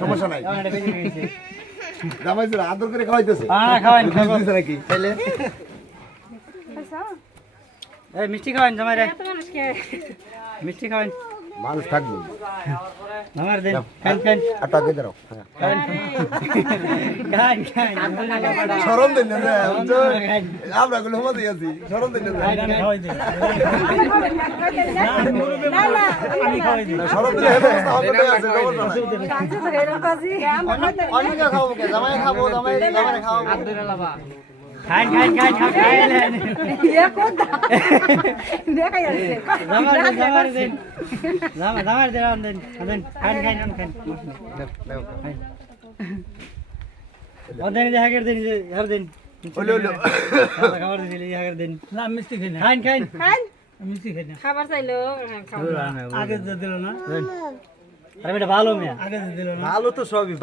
সমস্যা নাই। জামাই আদর করে খাওয়াইতেছে। হ্যাঁ, খাওয়াইন। নাকি? এই মিষ্টি জামাই রে। মিষ্টি খাওয়ান মানুষ থাকবে। আমার দেন খান খান আর দাও খান খান খান সরম দিন না বুঝছ? আমরা গুলো মতো আছি। সরম দিন না খান খাওয়াই খাই খাই খাই খাই খাই। লেন ইয়া কোদা দেখা যাচ্ছে জামার দেন জামার দেন জামা জামার দেন দেন দেন। খাই খাই নাম খাই দাও খাই। ওদেন দেখা করে দেন হার দেন। ওলো ওলো খাবার দিলে দেখা করে ইয়ে দেন। না মিষ্টি খাই খাই খাই খাই মিষ্টি খাই না? খাবার চাইলো আগে তো দিল না? আরে বেটা ভালো মেয়ে। আগে তো দিল না? ভালো তো সবই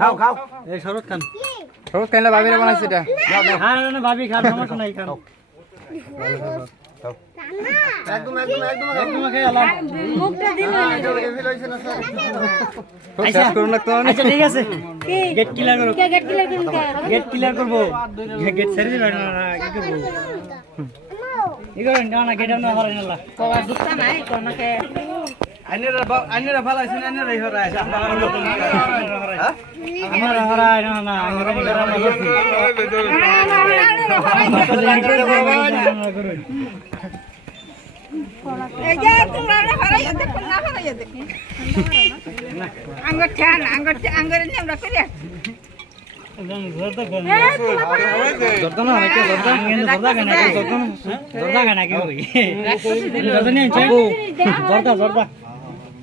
খাও খাও এই শরৎ খান। শরৎ খাইলে ভাবিরা বানাইছে এটা। খান না ভাবি খান সমস্যা নাই খান। একদম একদম একদম একদম। মুখটা দিল ফিল হইছে না স্যার? আচ্ছা করুন লাগতো আচ্ছা ঠিক আছে। গেট ক্লিয়ার করো। কে গেট কিলার কোন গেট ক্লিয়ার করব। গেট ছেড়ে দিবেন না না, কি করব না না গেট না হারাই না কবা দুটা নাই কোনকে আইনেরা আইনেরা ভালো আছেন আইনেরাই হরাই আমার হরাই না না আঙ্গুর ঠান আঙ্গুর আঙ্গুর নিয়ে আমরা জর্দা জর্দা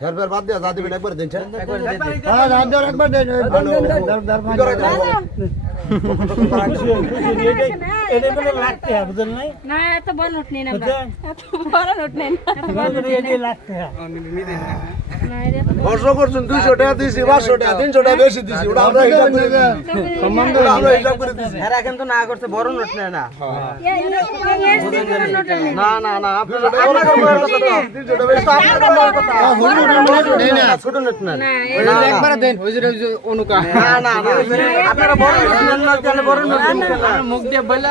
ফেরবার বাদ দিয়া যা দিবেন একবার দেন একবার দেন এটা বলে লাগতে হবে বুঝলেন নাই না এত বড় নোট নিন আমরা এত বড় নোট নেন এটা লাগতে হবে না এটা তো বর্ষ করছেন দুইশো টাকা দিয়েছি পাঁচশো টাকা তিনশো টাকা বেশি দিয়েছি ওটা আমরা হিসাব করে দিয়েছি আমরা হিসাব করে দিয়েছি এরা এখন না করতে বড় নোট নেয় না না না না না আপনি তিনশো টাকা বেশি ছোট নোট নেন একবার দেন ওই যে অনুকা না না না আপনারা বড় নোট নেন না বড় নোট মুখ দিয়ে বললা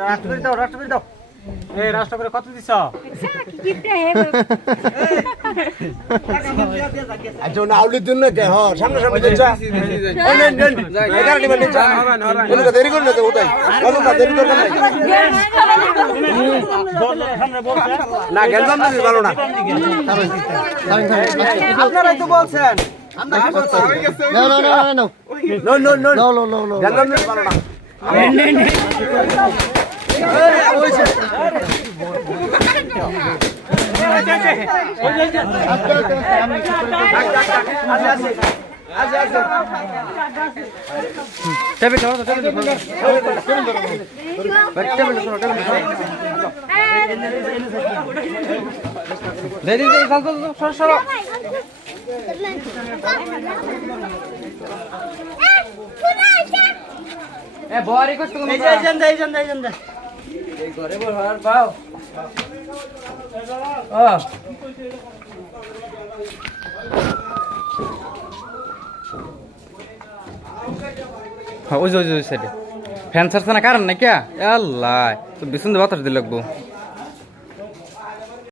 রাষ্ট্রপতি দাও রাষ্ট্রপতি দাও। এই রাষ্ট্র করে কত দিছ? জন্য না। তো আপনারাই তো বলছেন। সরো সরো এ বড় রিকোয়েস্ট করুন এই যে এই যে এই যে। ঘরে বল হওয়ার পাও হ্যাঁ ফ্যান ছাড়ছে না কারণ না ক্যা আল্লাহ, তো বিশুন বাতাস দিয়ে লাগবো।